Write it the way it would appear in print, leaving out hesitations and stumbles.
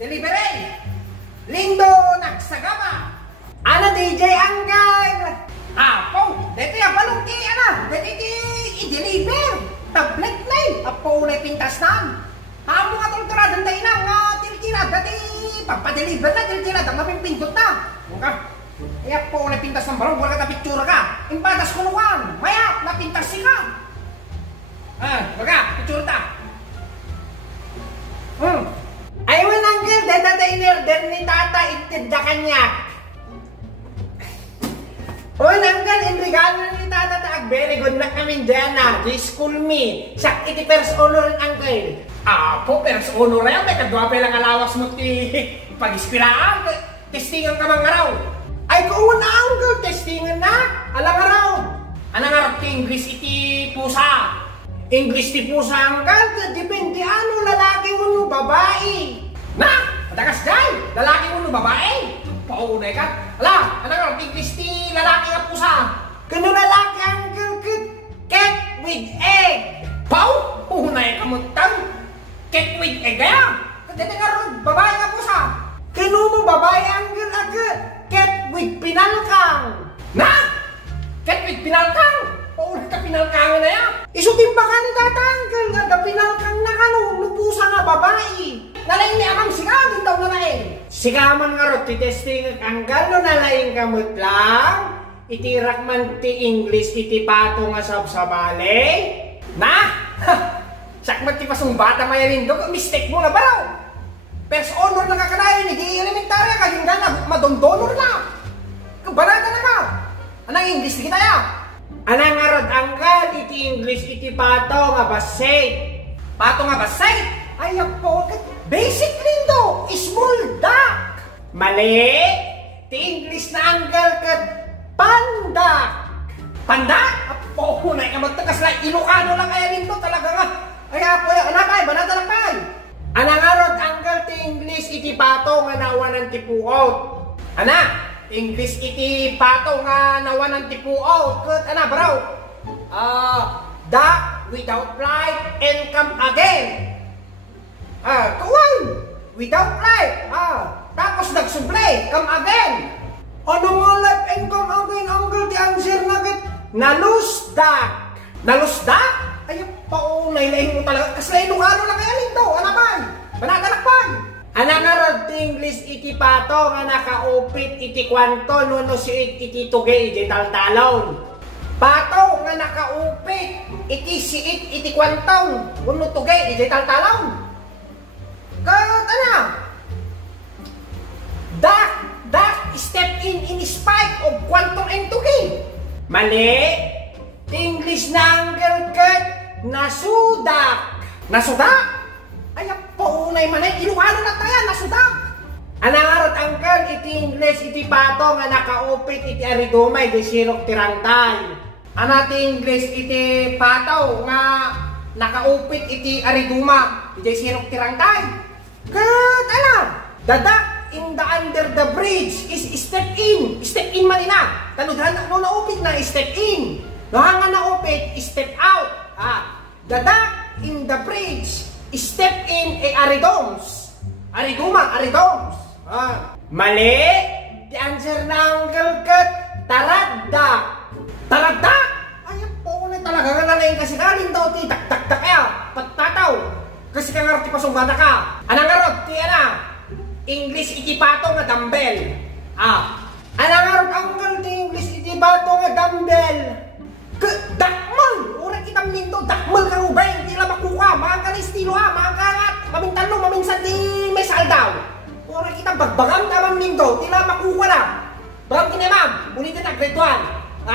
Delivery! Lindo nagsagama! Ana DJ Angel! Apo! Dito yung balungki, dito i-deliver! Tablet na Apo na pintas na! Amo nga tulturadan tayo na nga tilkira! Dati pagpa-deliver na tilkira! Ang mapimpindot na! Kaya po na pintas ng barong, wala ka picture ka! Impatas ko naman! Maya! Napintas ka! Baga! Picture ta! Aywan Angel! Deta tayo ni tata itid na kanya! Angel! In regalo ni tata taag very good na kami dyan na! Please school me! Sak iti first honor rin Angel! Apo! First honor rin! May kadwa pa lang alawas mo ti pag-ispiraan! Testingan ka mang araw! Ay kung na Angel! Testingan na! Alang araw! Anang araw ti English iti pusa! English ti pusa Angel! Depende ano lalaki mo no babae! Na! Madagas dyan! Lalaki mo no babae! Paunay ka! Ala! Anang araw English ti lalaki nga pusa! Kano lalaki Angel cat with egg! Pau! Paunay ka mo tang! Cat with egg kaya! Kadete nga ron! Babae nga pusa! Kano mo babae Angel agad! Cat with pinalkang! Na! Cat with pinalkang! Paunay ka pinalkang na yan! Isutin pa ka ni tata Angel nga pinalkang na ka no pusa nga babae! Nalaing ni amang sigamin daw na laing! Sigaman nga ron, titesting Angel no nalaing kamot lang! Itirak man ti English iti pato nga sabsabali! Na! Sakmat ti pasong bata mayarin doon, mistake mo na ba raw? First honor na kakanayin, hindi elementarya ka, yung gana, madondonor na! Kabarata na ka! Anang English di kita ya? Anang nga ron, Angel, iti English iti pato nga basay! Pato nga basay? Ay, po, basic rin do, small duck! Mali! Ti English na Angel kat pandak! Pandak? Apo, hunay ka magtakas lang, Ilocano lang kaya rin do, talaga nga! Ay, apo, anakay, banata lang kay! Anangarod Angel ti English iti pato nga nawanan ti puot. Ana, English iti pato nga nawanan ti puot. Ket ana braw. Duck without flight and come again. Kuwan without flight. Tapos nagsuble, come again. Ano nga life and come again Angel ti answer na ket nalusdak. Nalusdak? Ay, paunay lain mo talaga. Kasi Ilocano lang kaya nito. Anabay? Banagalakpan. Anangarod ti English iti pato nga nakaupit iti kwanto no siit iti tugay iti taltalon. Pato nga nakaupit iti siit iti kwanto no tugay iti taltalon. Kat ana? Duck step in spite of kwanto and tugay. Mali. English na Angel kat nasudak. Nasudak? Ay, paunay man ay Ilocano na tayo, nasudak. Anangarot Angel, iti English, iti pato nga nakaupit, iti aridumay, di sirok tirantay. Anati English, iti pato nga nakaupit, iti ariduma, iti sirok tirantay. Kat, the duck in the under the bridge is step in. Step in man ina. Tanudhan na, no naupit na, step in. Noha nga naupit, step out. The duck in the bridge, step in aridoms. Ariduma, aridoms. Mali. The answer na Angel kat taraddak. Taraddak? Ay, po na talaga nga nalayin kasi galing daw ti tak-tak-tak kaya. Patataw. Kasi ka nga ti pasunggana ka. Anang ngarot ti English iti pato nga dumbbell. Anang ngarot Angel ti English iti pato nga dumbbell. Dakmal! Orang kita minto, dakmal kang ubay, hindi lang makuha, mga ka estilo mga kangat, mamintalo, maminsan di may saldaw. Orang kita bagbagam ka minto, hindi lang makuha lang. Bagam kinamam, ulitin na grade 1.